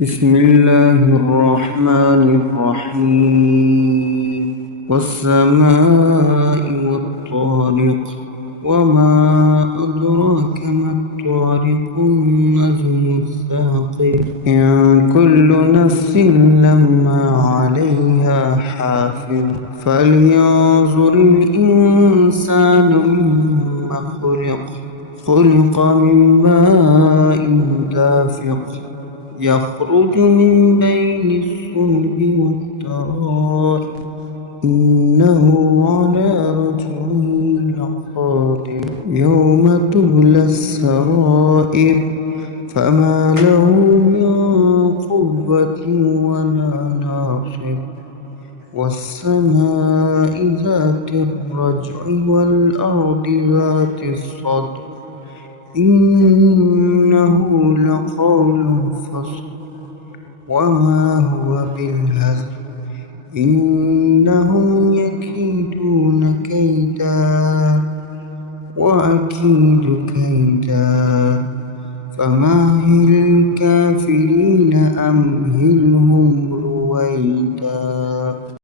بسم الله الرحمن الرحيم والسماء والطارق وما أدراك ما الطارق النجم الثاقب إن كل نفس لما عليها حافظ فلينظر الإنسان مما خلق من ماء دافق يخرج من بين الصلب والترائب إنه على رجعه لقادر يوم تبلى السرائر فما له من قوة ولا ناصر والسماء ذات الرجع والأرض ذات الصدع إنه لقول فصل وما هو بالهزل إنهم يكيدون كيدا وأكيد كيدا فمهل الكافرين